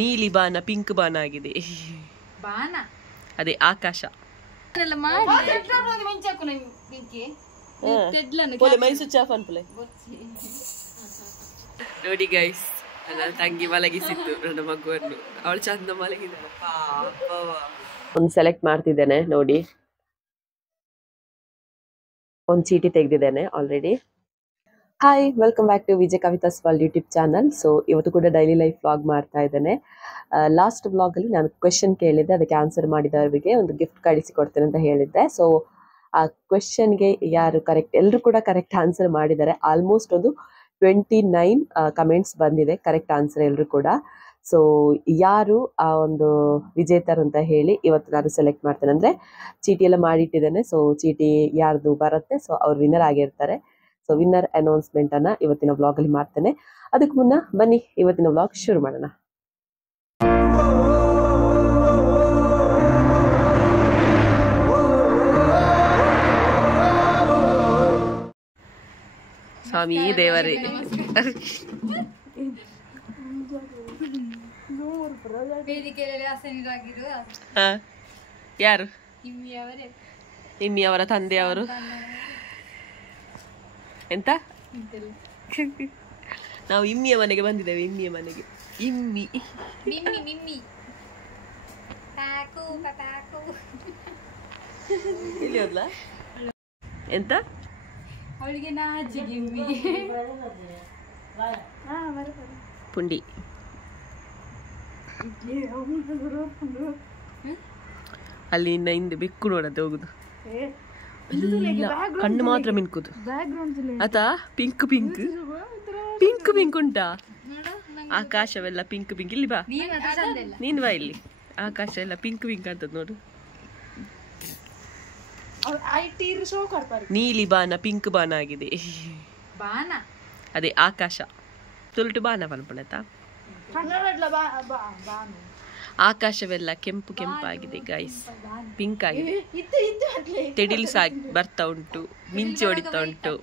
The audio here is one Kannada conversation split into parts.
ನೀಲಿ ಬಾನ ಪಿಂಕ್ ಬಾನ ಆಗಿದೆ. ಬಾನ ಅದೇ ಆಕಾಶ. ಮೈಸೂರು ಚಾಫ್ ಅನ್ಪಲೆ ನೋಡಿ ಗೈಸ್, ನನ್ನ ತಂಗಿ ಮಲಗಿಸಿತ್ತು ನನ್ನ ಮಗುವನ್ನು. ಅವಳು ಚಂದ ಮಲಗಿದ. ಒಂದು ಸೆಲೆಕ್ಟ್ ಮಾಡ್ತಿದ್ದೇನೆ ನೋಡಿ, ಒಂದು ಚೀಟಿ ತೆಗೆದಿದ್ದೇನೆ already. Hi, welcome back to Vijay Kavitha's world YouTube channel. So ಇವತ್ತು ಕೂಡ ಡೈಲಿ ಲೈಫ್ ವ್ಲಾಗ್ ಮಾಡ್ತಾ ಇದ್ದೇನೆ. ಲಾಸ್ಟ್ ವ್ಲಾಗಲ್ಲಿ ನಾನು ಕ್ವೆಶನ್ ಕೇಳಿದ್ದೆ, ಅದಕ್ಕೆ ಆನ್ಸರ್ ಮಾಡಿದವರಿಗೆ ಒಂದು ಗಿಫ್ಟ್ ಕಳಿಸಿಕೊಡ್ತೇನೆ ಅಂತ ಹೇಳಿದ್ದೆ. ಸೊ ಆ ಕ್ವೆಶನ್ಗೆ ಯಾರು ಕರೆಕ್ಟ್, ಎಲ್ಲರೂ ಕೂಡ ಕರೆಕ್ಟ್ ಆನ್ಸರ್ ಮಾಡಿದ್ದಾರೆ. ಆಲ್ಮೋಸ್ಟ್ ಒಂದು 29 ಕಮೆಂಟ್ಸ್ ಬಂದಿದೆ ಕರೆಕ್ಟ್ ಆನ್ಸರ್ ಎಲ್ಲರೂ ಕೂಡ. ಸೊ ಯಾರು ಆ ಒಂದು ವಿಜೇತರು ಅಂತ ಹೇಳಿ ಇವತ್ತು ನಾನು ಸೆಲೆಕ್ಟ್ ಮಾಡ್ತೇನೆ. ಅಂದರೆ ಚೀಟಿ ಎಲ್ಲ ಮಾಡಿಟ್ಟಿದ್ದೇನೆ. ಸೊ ಚೀಟಿ ಯಾರ್ದು ಬರುತ್ತೆ ಸೊ ಅವ್ರು ವಿನ್ನರ್ ಆಗಿರ್ತಾರೆ. ಸೊ ವಿನ್ನರ್ ಅನೌನ್ಸ್ಮೆಂಟ್ ಅನ್ನ ಇವತ್ತಿನ ವ್ಲಾಗ್ ಅಲ್ಲಿ ಮಾಡ್ತೇನೆ. ಅದಕ್ಕೆ ಮುನ್ನ ಬನ್ನಿ ಇವತ್ತಿನ ವ್ಲಾಗ್ ಶುರು ಮಾಡೋಣ. ಸ್ವಾಮಿ ದೇವರೇ, ಯಾರು? ಇಮ್ಮಿಯವರ ತಂದೆಯವರು. ಎಂತ? ನಾವು ಇಮ್ಮಿಯ ಮನೆಗೆ ಬಂದಿದ್ದೇವೆ. ಇಮ್ಮಿಯ ಮನೆಗೆ. ಇಮ್ಮಿ ಇಲ್ಲಿ ಹೋದ್ಲ? ಎಂತ? ಪುಂಡಿ. ಅಲ್ಲಿ ಇನ್ನ ಹಿಂದೆ ಬೆಕ್ಕು ನೋಡಂತೆ ಹೋಗುದು. ಕಣ್ಣು ಮಾತ್ರ ಮಿನ್ಕುದು. ಆತಾ ಪಿಂಕ್ ಪಿಂಕ್ ಪಿಂಕ್ ಪಿಂಕ್ ಉಂಟಾ? ಆಕಾಶವೆಲ್ಲ ಪಿಂಕ್ ಪಿಂಕ್. ಇಲ್ಲಿ ಬಾ, ನೀನ್ ಬಾ ಇಲ್ಲಿ. ಆಕಾಶ ಎಲ್ಲ ಪಿಂಕ್ ಪಿಂಕ್ ಅಂತ ನೋಡು. ನೀಲಿ ಬಾನ ಪಿಂಕ್ ಬಾನ ಆಗಿದೆ. ಅದೇ ಆಕಾಶ ತುಲ್ಟು ಬಾನ ಬನ್ಪಣತಾ. ಆಕಾಶವೆಲ್ಲ ಕೆಂಪು ಕೆಂಪಾಗಿದೆ ಗೈಸ್, ಪಿಂಕ್ ಆಗಿದೆ. ತೆಡಿಲು ಬರ್ತಾ ಉಂಟು, ಮಿಂಚು ಹೊಡಿತಾ ಉಂಟು.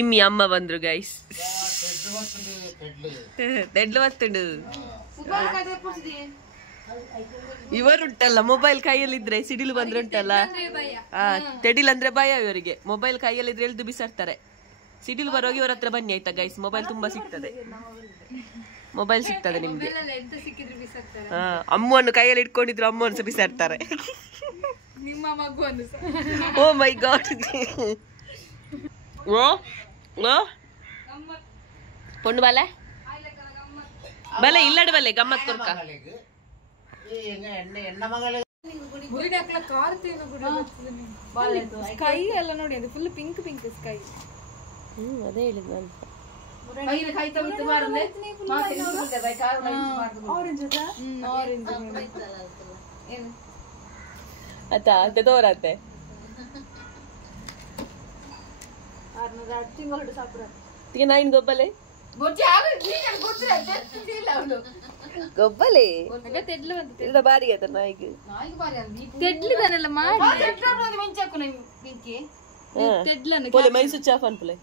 ಇಮ್ಮಿ ಅಮ್ಮ ಬಂದ್ರು ಗೈಸ್. ತೆಡ್ಲು ಬತ್ತುಂಡು. ಇವರುಂಟಲ್ಲ ಮೊಬೈಲ್ ಕೈಯಲ್ಲಿದ್ರೆ ಸಿಡಿಲು ಬಂದ್ರೆ ಉಂಟಲ್ಲ, ತೆಡಿಲ್ ಅಂದ್ರೆ ಭಯ ಇವರಿಗೆ. ಮೊಬೈಲ್ ಕೈಯಲ್ಲಿದ್ರೆ ಎಳ್ದು ಬಿಸಾಡ್ತಾರೆ. ಸಿಡಿಲು ಬರುವಾಗ ಇವರ ಹತ್ರ ಬನ್ನಿ ಆಯ್ತಾ ಗೈಸ್, ಮೊಬೈಲ್ ತುಂಬಾ ಸಿಗ್ತದೆ. ಮೊಬೈಲ್ ಸಿಗ್ತದೆ ನಿಮ್ಗೆ. ಅಮ್ಮವನ್ನು ಕೈಯಲ್ಲಿ ಇಟ್ಕೊಂಡಿದ್ರು ಅಮ್ಮವನ್ನು ಸಹ ಬಿಸಾಡ್ತಾರೆ. ಓ ಮೈ ಗಾಡ್. ಓ ಓ ಪೊಂಡು ಬಾಲೆ ಬಲೆ ಇಲ್ಲಡು ಬಲೆ ಗಮ್ಮತ್ ಕೊರ್ಕ. ಸ್ಕೈ ಎಲ್ಲ ನೋಡಿ, ಅದು ಫುಲ್ ಪಿಂಕ್ ಪಿಂಕ್ ಸ್ಕೈ. ಅದೇ ಹೇಳಿದ್ ನಾನು. ಅತ್ತ ಅತ್ತೆ ತೋರತ್ತೆ ನಾಯಿನ್ ಗೊಬ್ಬಲೆ ಗೊಬ್ಬಲೆ ಬಾರಿಗೆ ಆಯ್ತ ನಾಯಿಗೆ ಮೈಸೂರು ಚಾಫ್ ಅನ್ಪಲೆ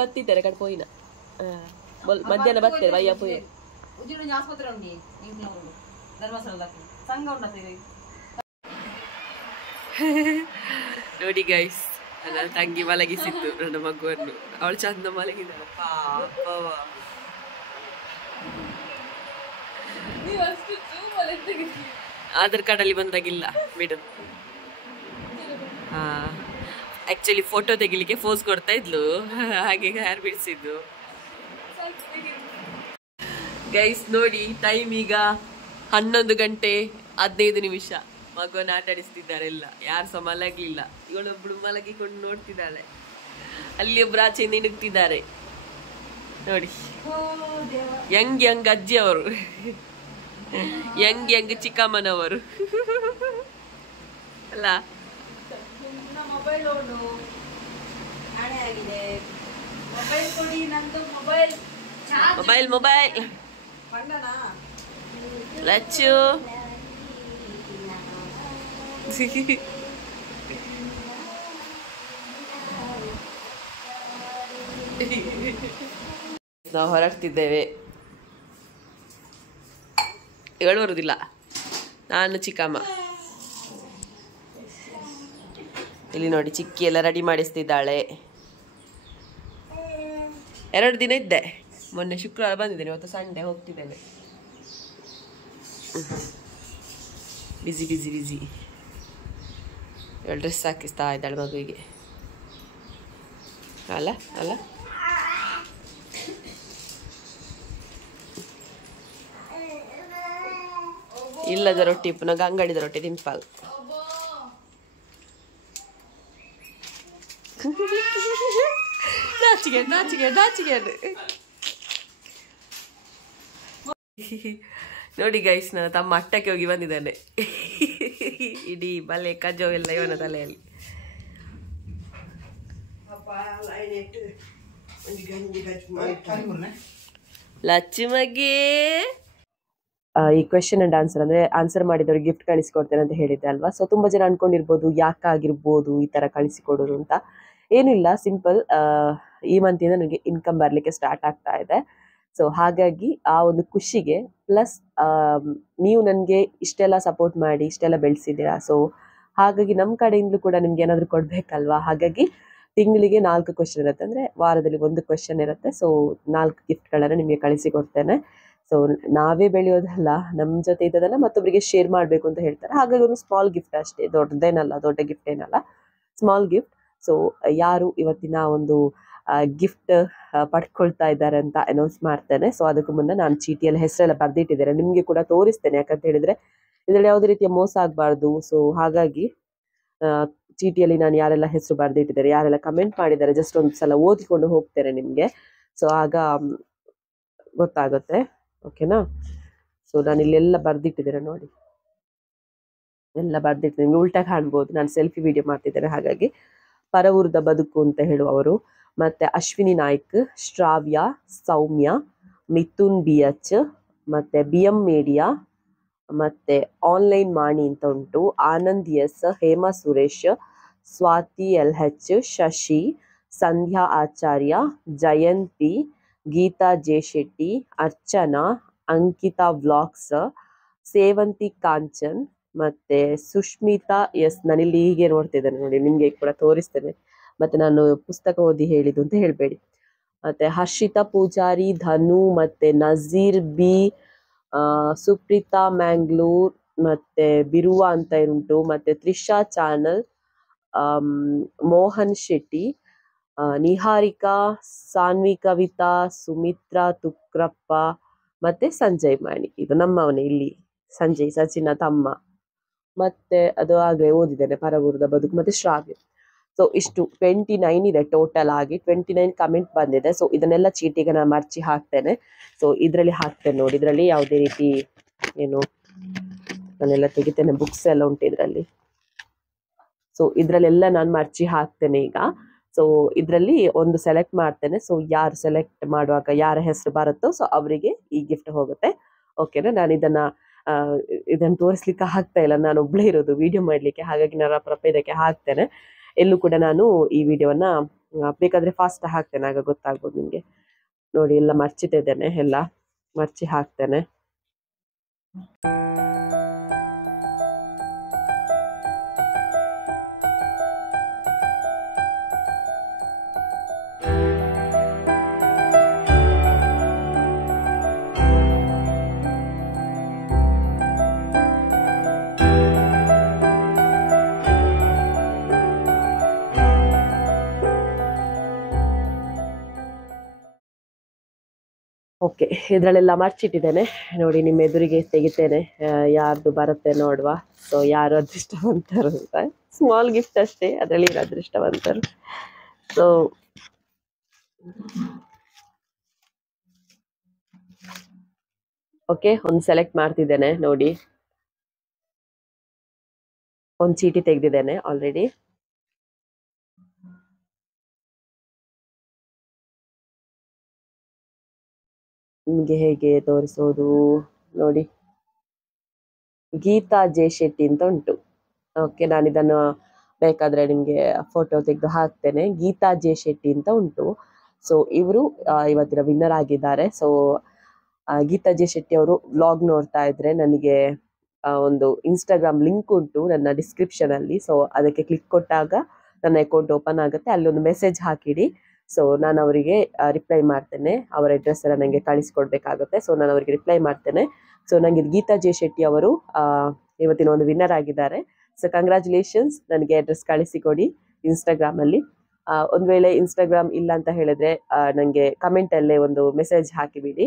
ಬತ್ತಿದ್ದಾರೆ ಕಡೆ ಪೋಯಿನ ಮಧ್ಯಾಹ್ನ ಬರ್ತೇವೆ ವಯ್ಯ ಪೋಯಿ ನೋಡಿ ಗೈಸ್, ನನ್ನ ತಂಗಿ ಮಲಗಿಸಿತ್ತು ನನ್ನ ಮಗುವನ್ನು. ಅವಳು ಚಂದ ಮಲಗಿದ. ಆಧಾರ್ ಕಾರ್ಡ್ ಅಲ್ಲಿ ಬಂದಾಗಿಲ್ಲ ಬಿಡು. ಆಕ್ಚುಲಿ ಫೋಟೋ ತೆಗಿಲಿಕ್ಕೆ ಫೋಸ್ ಕೊಡ್ತಾ ಇದ್ಲು, ಹಾಗೆ ಯಾರು ಬಿಡಿಸಿದ್ದು ಗೈಸ್. ನೋಡಿ ಟೈಮ್ ಈಗ 11:15. ಮಗುವನ್ನು ಆಟ ಆಡಿಸ್ತಿದ್ದಾರೆ ಎಲ್ಲ. ಯಾರು ಸಹ ಮಲಗ್ಲಿಲ್ಲ. ಇವಳೊಬ್ಳು ಮಲಗಿಕೊಂಡು ನೋಡ್ತಿದ್ದಾಳೆ. ಅಲ್ಲಿ ಒಬ್ರು ಆಚೆಯಿಂದ ಇಣುಕ್ತಿದ್ದಾರೆ ನೋಡಿ. ಯಂಗ್ ಯಂಗ್ ಅಜ್ಜಿ ಅವರು, ಯಂಗ್ ಯಂಗ್ ಚಿಕ್ಕಮ್ಮನವರು ಅಲ್ಲ. ಮೊಬೈಲ್ ಲಚ್ಚು ನಾವು ಹೊರಡ್ತಿದ್ದೇವೆ. ಇವಳು ಬರುವುದಿಲ್ಲ, ನಾನು ಚಿಕ್ಕಮ್ಮ. ಇಲ್ಲಿ ನೋಡಿ ಚಿಕ್ಕಿ ಎಲ್ಲ ರೆಡಿ ಮಾಡಿಸ್ತಿದ್ದಾಳೆ. 2 ದಿನ ಇದ್ದೆ, ಮೊನ್ನೆ ಶುಕ್ರವಾರ ಬಂದಿದ್ದೇನೆ, ಇವತ್ತು ಸಂಡೇ ಹೋಗ್ತಿದ್ದೇನೆ. ಬಿಸಿ ಬಿಸಿ ಬಿಸಿ. ಇವಳು ಡ್ರೆಸ್ ಹಾಕಿಸ್ತಾ ಇದ್ದಾಳೆ ಮಗುವಿಗೆ. ಅಲ್ಲ ಅಲ್ಲ ಇಲ್ಲದ ರೊಟ್ಟಿ ಪುನಃ ಅಂಗಡಿದ ರೊಟ್ಟಿ ತಿನ್ಪಾಲ್. ನಾಚಿಗೆ ನಾಚಿಗೆ ನಾಚಿಗೆ ನೋಡಿ ಗೈಸ್, ನನ್ನ ತಮ್ಮ ಅಟ್ಟಕ್ಕೆ ಹೋಗಿ ಬಂದಿದ್ದಾನೆ. ಇಡೀ ಬಲೆ ಕಜೋ ಎಲ್ಲ ಇವನ ತಲೆಯಲ್ಲಿ. ಲಚ್ಚಿಮಗೆ ಈ ಕ್ವೆಶನ್ ಅಂಡ್ ಆನ್ಸರ್ ಅಂದ್ರೆ ಆನ್ಸರ್ ಮಾಡಿದವ್ರಿಗೆ ಗಿಫ್ಟ್ ಕಳಿಸಿಕೊಡ್ತೇನೆ ಅಂತ ಹೇಳಿದ್ದೆ ಅಲ್ವಾ. ಸೊ ತುಂಬಾ ಜನ ಅನ್ಕೊಂಡಿರ್ಬೋದು ಯಾಕಾಗಿರ್ಬೋದು ಈ ತರ ಕಳಿಸಿಕೊಡೋದು ಅಂತ. ಏನಿಲ್ಲ, ಸಿಂಪಲ್. ಈ ಮಂತಿಂದ ನನಗೆ ಇನ್ಕಮ್ ಬರ್ಲಿಕ್ಕೆ ಸ್ಟಾರ್ಟ್ ಆಗ್ತಾ ಇದೆ. ಸೊ ಹಾಗಾಗಿ ಆ ಒಂದು ಖುಷಿಗೆ ಪ್ಲಸ್ ನೀವು ನನಗೆ ಇಷ್ಟೆಲ್ಲ ಸಪೋರ್ಟ್ ಮಾಡಿ ಇಷ್ಟೆಲ್ಲ ಬೆಳೆಸಿದ್ದೀರಾ. ಸೊ ಹಾಗಾಗಿ ನಮ್ಮ ಕಡೆಯಿಂದಲೂ ಕೂಡ ನಿಮ್ಗೆ ಏನಾದರೂ ಕೊಡ್ಬೇಕಲ್ವಾ. ಹಾಗಾಗಿ ತಿಂಗಳಿಗೆ 4 ಕ್ವೆಶನ್ ಇರುತ್ತೆ, ಅಂದ್ರೆ ವಾರದಲ್ಲಿ 1 ಕ್ವೆಶನ್ ಇರುತ್ತೆ. ಸೊ 4 ಗಿಫ್ಟ್ಗಳನ್ನು ನಿಮಗೆ ಕಳಿಸಿಕೊಡ್ತೇನೆ. ಸೊ ನಾವೇ ಬೆಳೆಯೋದಲ್ಲ, ನಮ್ಮ ಜೊತೆ ಇದ್ದದನ್ನ ಮತ್ತೊಬ್ಬರಿಗೆ ಶೇರ್ ಮಾಡಬೇಕು ಅಂತ ಹೇಳ್ತಾರೆ. ಹಾಗಾಗಿ ಒಂದು ಸ್ಮಾಲ್ ಗಿಫ್ಟ್ ಅಷ್ಟೇ, ದೊಡ್ಡದೇನಲ್ಲ, ದೊಡ್ಡ ಗಿಫ್ಟ್ ಏನಲ್ಲ, ಸ್ಮಾಲ್ ಗಿಫ್ಟ್. ಸೊ ಯಾರು ಇವತ್ತಿನ ಒಂದು ಗಿಫ್ಟ್ ಪಡ್ಕೊಳ್ತಾ ಇದ್ದಾರೆ ಅಂತ ಅನೌನ್ಸ್ ಮಾಡ್ತೇನೆ. ಸೊ ಅದಕ್ಕೂ ಮುನ್ನ ನಾನು ಚೀಟಿಯಲ್ಲಿ ಹೆಸರೆಲ್ಲ ಬರ್ದಿಟ್ಟಿದ್ದೇನೆ, ನಿಮಗೆ ಕೂಡ ತೋರಿಸ್ತೇನೆ. ಯಾಕಂತ ಹೇಳಿದ್ರೆ ಇದರಲ್ಲಿ ಯಾವುದೇ ರೀತಿಯ ಮೋಸ ಆಗಬಾರ್ದು. ಸೊ ಹಾಗಾಗಿ ಚೀಟಿಯಲ್ಲಿ ನಾನು ಯಾರೆಲ್ಲ ಹೆಸರು ಬರ್ದಿಟ್ಟಿದ್ದಾರೆ, ಯಾರೆಲ್ಲ ಕಮೆಂಟ್ ಮಾಡಿದ್ದಾರೆ, ಜಸ್ಟ್ ಒಂದು ಸಲ ಓದಿಕೊಂಡು ಹೋಗ್ತೇನೆ ನಿಮಗೆ. ಸೊ ಆಗ ಗೊತ್ತಾಗುತ್ತೆ, ಓಕೆನಾ. ಸೊ ನಾನು ಇಲ್ಲೆಲ್ಲ ಬರ್ದಿಟ್ಟಿದ್ದೇನೆ ನೋಡಿ, ಎಲ್ಲ ಬರ್ದಿಟ್ಟಿದ್ದೇನೆ. ನಿಮ್ಗೆ ಉಲ್ಟಾ ಕಾಣ್ಬೋದು, ನಾನು ಸೆಲ್ಫಿ ವಿಡಿಯೋ ಮಾಡ್ತಿದ್ದೇನೆ. ಹಾಗಾಗಿ ಪರವೂರದ ಬದುಕು ಅಂತ ಹೇಳುವವರು, ಮತ್ತೆ ಅಶ್ವಿನಿ ನಾಯ್ಕ್, ಶ್ರಾವ್ಯ, ಸೌಮ್ಯ, ಮಿಥುನ್ BH, ಮತ್ತೆ BM ಮೀಡಿಯಾ, ಮತ್ತೆ ಆನ್ಲೈನ್ ಮಾಣಿ ಅಂತ ಉಂಟು, ಆನಂದ್ S, ಹೇಮಾ ಸುರೇಶ್, ಸ್ವಾತಿ LH, ಶಶಿ, ಸಂಧ್ಯಾ ಆಚಾರ್ಯ, ಜಯಂತಿ, ಗೀತಾ ಜೆ ಶೆಟ್ಟಿ, ಅರ್ಚನಾ, ಅಂಕಿತಾ ವ್ಲಾಗ್ಸ್, ಸೇವಂತಿ ಕಾಂಚನ್, ಮತ್ತೆ ಸುಷ್ಮಿತಾ S. ನಾನಿಲ್ಲಿ ಹೀಗೆ ನೋಡ್ತಿದ್ದೇನೆ ನೋಡಿ, ನಿಮಗೆ ಕೂಡ ತೋರಿಸ್ತೇನೆ. ಮತ್ತೆ ನಾನು ಪುಸ್ತಕ ಓದಿ ಹೇಳಿದ್ದು ಅಂತ ಹೇಳಬೇಡಿ. ಮತ್ತೆ ಹರ್ಷಿತಾ ಪೂಜಾರಿ, ಧನು, ಮತ್ತೆ ನಜೀರ್ B, ಸುಪ್ರೀತಾ ಮ್ಯಾಂಗ್ಳೂರ್, ಮತ್ತೆ ಬಿರುವ ಅಂತ ಉಂಟು, ಮತ್ತೆ ತ್ರಿಷಾ ಚಾನಲ್, ಮೋಹನ್ ಶೆಟ್ಟಿ, ನಿಹಾರಿಕಾ, ಸಾನ್ವಿ ಕವಿತಾ, ಸುಮಿತ್ರಾ ತುಕ್ರಪ್ಪ, ಮತ್ತೆ ಸಂಜಯ್ ಮಾಣಿ. ಇದು ನಮ್ಮವನೇ ಇಲ್ಲಿ, ಸಂಜಯ್, ಸಚಿನ ತಮ್ಮ. ಮತ್ತೆ ಅದು ಆಗಲೇ ಓದಿದ್ದೇನೆ, ಪರವೂರದ ಬದುಕು, ಮತ್ತೆ ಶ್ರಾವ್ಯ. ಸೊ ಇಷ್ಟು 29 ಇದೆ ಟೋಟಲ್ ಆಗಿ. 29 ಕಮೆಂಟ್ ಬಂದಿದೆ. ಸೊ ಇದನ್ನೆಲ್ಲ ಚೀಟಿಗೆ ನಾನು ಮರ್ಚಿ ಹಾಕ್ತೇನೆ. ಸೊ ಇದರಲ್ಲಿ ಹಾಕ್ತೇನೆ ನೋಡಿ, ಇದರಲ್ಲಿ ಯಾವುದೇ ರೀತಿ ಏನು ನಾನೆಲ್ಲ ತೆಗಿತೇನೆ, ಬುಕ್ಸ್ ಎಲ್ಲ ಉಂಟು ಇದರಲ್ಲಿ. ಸೊ ಇದರಲ್ಲೆಲ್ಲ ನಾನು ಮರ್ಚಿ ಹಾಕ್ತೇನೆ ಈಗ. ಸೊ ಇದರಲ್ಲಿ ಒಂದು ಸೆಲೆಕ್ಟ್ ಮಾಡ್ತೇನೆ. ಸೊ ಯಾರು ಸೆಲೆಕ್ಟ್ ಮಾಡುವಾಗ ಯಾರ ಹೆಸರು ಬರುತ್ತೋ ಸೊ ಅವರಿಗೆ ಈ ಗಿಫ್ಟ್ ಹೋಗುತ್ತೆ, ಓಕೆನಾ. ನಾನು ಇದನ್ನು ತೋರಿಸ್ಲಿಕ್ಕೆ ಆಗ್ತಾ ಇಲ್ಲ, ನಾನು ಒಬ್ಳೇ ಇರೋದು ವಿಡಿಯೋ ಮಾಡಲಿಕ್ಕೆ. ಹಾಗಾಗಿ ನಾನು ಇದಕ್ಕೆ ಹಾಕ್ತೇನೆ. ಎಲ್ಲೂ ಕೂಡ ನಾನು ಈ ವಿಡಿಯೋನ ಬೇಕಾದ್ರೆ ಫಾಸ್ಟ್ ಹಾಕ್ತೇನೆ, ಆಗ ಗೊತ್ತಾಗ್ಬೋದು ನಿಮಗೆ. ನೋಡಿ ಎಲ್ಲ ಮರ್ಚಿತಿದ್ದೇನೆ, ಎಲ್ಲ ಮರ್ಚಿ ಹಾಕ್ತೇನೆ. ಓಕೆ, ಇದರಲ್ಲೆಲ್ಲ ಮರ್ಚಿಟ್ಟಿದ್ದೇನೆ ನೋಡಿ, ನಿಮ್ಮ ಎದುರಿಗೆ ತೆಗಿತೇನೆ. ಯಾರ್ದು ಬರುತ್ತೆ ನೋಡುವ. ಸೊ ಯಾರು ಅದೃಷ್ಟವಂತರು ಅಂತ, ಸ್ಮಾಲ್ ಗಿಫ್ಟ್ ಅಷ್ಟೇ, ಅದರಲ್ಲಿ ಅದೃಷ್ಟವಂತರು. ಸೊ ಓಕೆ, ಒಂದು ಸೆಲೆಕ್ಟ್ ಮಾಡ್ತಿದ್ದೇನೆ ನೋಡಿ, ಒಂದು ಚೀಟಿ ತೆಗೆದಿದ್ದೇನೆ ಆಲ್ರೆಡಿ. ನಿಮಗೆ ಹೇಗೆ ತೋರಿಸೋದು ನೋಡಿ, ಗೀತಾ ಜೆ ಶೆಟ್ಟಿ ಅಂತ ಉಂಟು. ಓಕೆ, ನಾನು ಇದನ್ನು ಬೇಕಾದ್ರೆ ನಿಮಗೆ ಫೋಟೋ ತೆಗೆದು ಹಾಕ್ತೇನೆ. ಗೀತಾ ಜೆ ಶೆಟ್ಟಿ ಅಂತ ಉಂಟು. ಸೊ ಇವರು ಇವತ್ತಿನ ವಿನ್ನರ್ ಆಗಿದ್ದಾರೆ. ಸೊ ಗೀತಾ ಜೆ ಶೆಟ್ಟಿ ಅವರು ವ್ಲಾಗ್ ನೋಡ್ತಾ ಇದ್ರೆ ನನಗೆ ಒಂದು ಇನ್ಸ್ಟಾಗ್ರಾಮ್ ಲಿಂಕ್ ಉಂಟು ನನ್ನ ಡಿಸ್ಕ್ರಿಪ್ಷನ್ ಅಲ್ಲಿ. ಸೊ ಅದಕ್ಕೆ ಕ್ಲಿಕ್ ಕೊಟ್ಟಾಗ ನನ್ನ ಅಕೌಂಟ್ ಓಪನ್ ಆಗುತ್ತೆ. ಅಲ್ಲಿ ಒಂದು ಮೆಸೇಜ್ ಹಾಕಿಡಿ. ಸೊ ನಾನು ಅವರಿಗೆ ರಿಪ್ಲೈ ಮಾಡ್ತೇನೆ. ಅವರ ಅಡ್ರೆಸ್ ಎಲ್ಲ ನನಗೆ ಕಳಿಸ್ಕೊಡ್ಬೇಕಾಗುತ್ತೆ. ಸೊ ನಾನು ಅವರಿಗೆ ರಿಪ್ಲೈ ಮಾಡ್ತೇನೆ. ಸೊ ನನಗೆ ಗೀತಾ ಜೆ ಶೆಟ್ಟಿ ಅವರು ಇವತ್ತಿನ ಒಂದು ವಿನ್ನರ್ ಆಗಿದ್ದಾರೆ. So congratulations. ನನಗೆ ಅಡ್ರೆಸ್ ಕಳಿಸಿಕೊಡಿ ಇನ್ಸ್ಟಾಗ್ರಾಮ್ ಅಲ್ಲಿ. ಒಂದ್ ವೇಳೆ ಇನ್ಸ್ಟಾಗ್ರಾಮ್ ಇಲ್ಲ ಅಂತ ಹೇಳಿದ್ರೆ ನನಗೆ ಕಮೆಂಟ್ ಅಲ್ಲೇ ಒಂದು ಮೆಸೇಜ್ ಹಾಕಿಬಿಡಿ.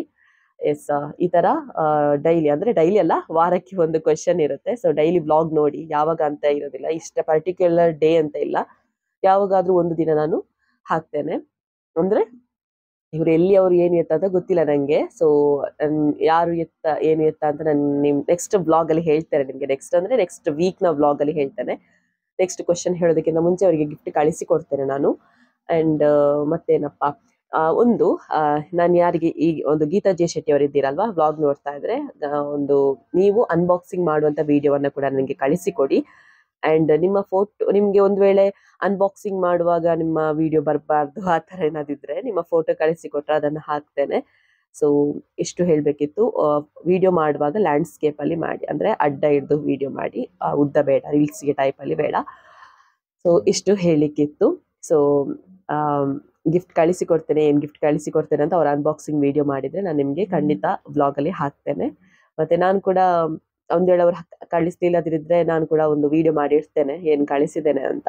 ಎಸ್, ಈ ತರ ಡೈಲಿ, ಅಂದ್ರೆ ಡೈಲಿ ಅಲ್ಲ, ವಾರಕ್ಕೆ ಒಂದು ಕ್ವೆಶನ್ ಇರುತ್ತೆ. ಸೊ ಡೈಲಿ ಬ್ಲಾಗ್ ನೋಡಿ, ಯಾವಾಗ ಅಂತ ಇರೋದಿಲ್ಲ, ಇಷ್ಟ ಪರ್ಟಿಕ್ಯುಲರ್ ಡೇ ಅಂತ ಇಲ್ಲ, ಯಾವಾಗಾದ್ರೂ ಒಂದು ದಿನ ನಾನು ಹಾಕ್ತೇನೆ. ಅಂದ್ರೆ ಇವ್ರು ಎಲ್ಲಿ ಅವ್ರು ಏನು ಎತ್ತ ಅಂತ ಗೊತ್ತಿಲ್ಲ ನಂಗೆ. ಸೊ ಯಾರು ಎತ್ತ ಏನು ಎತ್ತ ಅಂತ ನಾನು ನೆಕ್ಸ್ಟ್ ಬ್ಲಾಗ್ ಅಲ್ಲಿ ಹೇಳ್ತೇನೆ ನಿಮ್ಗೆ. ನೆಕ್ಸ್ಟ್ ಅಂದ್ರೆ ನೆಕ್ಸ್ಟ್ ವೀಕ್ ನ ಬ್ಲಾಗ್ ಅಲ್ಲಿ ಹೇಳ್ತೇನೆ. ನೆಕ್ಸ್ಟ್ ಕ್ವಶನ್ ಹೇಳೋದಕ್ಕಿಂತ ಮುಂಚೆ ಅವರಿಗೆ ಗಿಫ್ಟ್ ಕಳಿಸಿ ಕೊಡ್ತೇನೆ ನಾನು. ಅಂಡ್ ಮತ್ತೇನಪ್ಪ, ಒಂದು ನಾನು ಯಾರಿಗೆ ಈ ಒಂದು ಗೀತಾ ಜೆ ಶೆಟ್ಟಿ ಅವರು ಇದ್ದೀರಲ್ವಾ, ವ್ಲಾಗ್ ನೋಡ್ತಾ ಇದ್ರೆ ಒಂದು ನೀವು ಅನ್ಬಾಕ್ಸಿಂಗ್ ಮಾಡುವಂತ ವಿಡಿಯೋವನ್ನ ಕೂಡ ನನಗೆ ಕಳಿಸಿಕೊಡಿ. ಅಂಡ್ ನಿಮ್ಮ ಫೋಟೋ, ನಿಮ್ಗೆ ಒಂದು ವೇಳೆ ಅನ್ಬಾಕ್ಸಿಂಗ್ ಮಾಡುವಾಗ ನಿಮ್ಮ ವಿಡಿಯೋ ಬರಬಾರ್ದು ಆ ಥರ ಏನಾದಿದ್ರೆ ನಿಮ್ಮ ಫೋಟೋ ಕಳಿಸಿಕೊಟ್ರೆ ಅದನ್ನು ಹಾಕ್ತೇನೆ. ಸೊ ಇಷ್ಟು ಹೇಳಬೇಕಿತ್ತು. ವಿಡಿಯೋ ಮಾಡುವಾಗ ಲ್ಯಾಂಡ್ಸ್ಕೇಪ್ ಅಲ್ಲಿ ಮಾಡಿ, ಅಂದ್ರೆ ಅಡ್ಡ ಹಿಡಿದು ವಿಡಿಯೋ ಮಾಡಿ, ಉದ್ದ ಬೇಡ, ರೀಲ್ಸ್ಗೆ ಟೈಪಲ್ಲಿ ಬೇಡ. ಸೊ ಇಷ್ಟು ಹೇಳಲಿಕ್ಕಿತ್ತು. So gift ಕಳಿಸಿಕೊಡ್ತೇನೆ. ಏನು ಗಿಫ್ಟ್ ಕಳಿಸಿಕೊಡ್ತೇನೆ ಅಂತ ಅವ್ರ ಅನ್ಬಾಕ್ಸಿಂಗ್ ವಿಡಿಯೋ ಮಾಡಿದ್ರೆ ನಾನು ನಿಮಗೆ ಖಂಡಿತ ಬ್ಲಾಗಲ್ಲಿ ಹಾಕ್ತೇನೆ. ಮತ್ತೆ ನಾನು ಕೂಡ ಒಂದ್ ವೇಳೆ ಅವ್ರು ಕಳಿಸ್ಲಿಲ್ಲದಿದ್ರೆ ನಾನು ಕೂಡ ಒಂದು ವಿಡಿಯೋ ಮಾಡಿ ಇಡ್ತೇನೆ ಏನು ಕಳಿಸಿದ್ದೇನೆ ಅಂತ.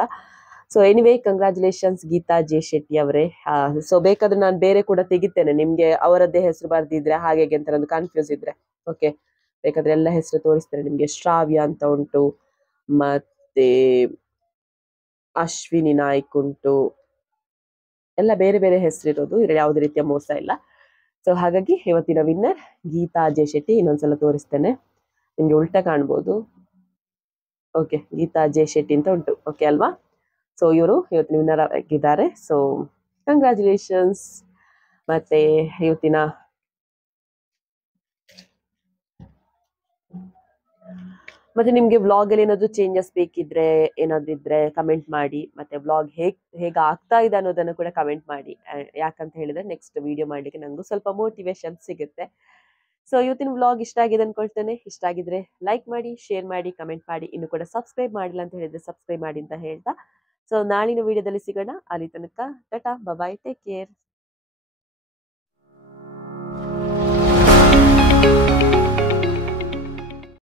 So anyway, congratulations Geeta J Shetty ಅವರೇ. ಸೊ ಬೇಕಾದ್ರೆ ನಾನು ಬೇರೆ ಕೂಡ ತೆಗಿತೇನೆ, ನಿಮ್ಗೆ ಅವರದ್ದೇ ಹೆಸರು ಬರ್ದಿದ್ರೆ ಹಾಗೆ ಅಂತ ಒಂದು ಕನ್ಫ್ಯೂಸ್ ಇದ್ರೆ. ಓಕೆ, ಬೇಕಾದ್ರೆ ಎಲ್ಲ ಹೆಸರು ತೋರಿಸ್ತೇನೆ ನಿಮ್ಗೆ. ಶ್ರಾವ್ಯ ಅಂತ ಉಂಟು, ಮತ್ತೆ ಅಶ್ವಿನಿ ನಾಯ್ಕ್ ಉಂಟು, ಎಲ್ಲ ಬೇರೆ ಬೇರೆ ಹೆಸರಿರೋದು, ಇದ್ರಲ್ಲಿ ಯಾವುದೇ ರೀತಿಯ ಮೋಸ ಇಲ್ಲ. ಸೊ ಹಾಗಾಗಿ ಇವತ್ತಿನ ವಿನ್ನರ್ ಗೀತಾ ಜೆ ಶೆಟ್ಟಿ. ಇನ್ನೊಂದ್ಸಲ ತೋರಿಸ್ತೇನೆ, ನಿಮ್ಗೆ ಉಲ್ಟಾ ಕಾಣ್ಬೋದು. ಓಕೆ, ಗೀತಾ ಜೆ ಶೆಟ್ಟಿ ಅಂತ ಉಂಟು. ಓಕೆ ಅಲ್ವಾ? ಸೊ ಇವರು ಇವತ್ತಿನ ವಿನ್ನರ್ ಆಗಿದ್ದಾರೆ. So congratulations. ಮತ್ತೆ ಇವತ್ತಿನ ಮತ್ತೆ ನಿಮ್ಗೆ ವ್ಲಾಗ್ ಅಲ್ಲಿ ಏನಾದ್ರು ಚೇಂಜಸ್ ಬೇಕಿದ್ರೆ, ಏನಾದ್ರು ಇದ್ರೆ ಕಮೆಂಟ್ ಮಾಡಿ. ಮತ್ತೆ ವ್ಲಾಗ್ ಹೇಗೆ ಆಗ್ತಾ ಇದೆ ಅನ್ನೋದನ್ನು ಕೂಡ ಕಮೆಂಟ್ ಮಾಡಿ. ಯಾಕಂತ ಹೇಳಿದ್ರೆ ನೆಕ್ಸ್ಟ್ ವಿಡಿಯೋ ಮಾಡ್ಲಿಕ್ಕೆ ನಂಗೂ ಸ್ವಲ್ಪ ಮೋಟಿವೇಶನ್ ಸಿಗುತ್ತೆ. ಸೊ ಇವತ್ತಿನ ವ್ಲಾಗ್ ಇಷ್ಟ ಆಗಿದೆ ಅನ್ಕೊಳ್ತೇನೆ. ಇಷ್ಟ ಆಗಿದ್ರೆ ಲೈಕ್ ಮಾಡಿ, ಶೇರ್ ಮಾಡಿ, ಕಮೆಂಟ್ ಮಾಡಿ. ಇನ್ನು ಕೂಡ ಸಬ್ಸ್ಕ್ರೈಬ್ ಮಾಡಿಲ್ಲ ಅಂತ ಹೇಳಿದ್ರೆ ಸಬ್ಸ್ಕ್ರೈಬ್ ಮಾಡಿ ಅಂತ ಹೇಳ್ತಾ, ಸೊ ನಾಳಿನ ವಿಡಿಯೋದಲ್ಲಿ ಸಿಗೋಣ. ಅಲ್ಲಿ ತನಕ ಟಾಟಾ, ಬಾಯ್, ಟೇಕ್ ಕೇರ್.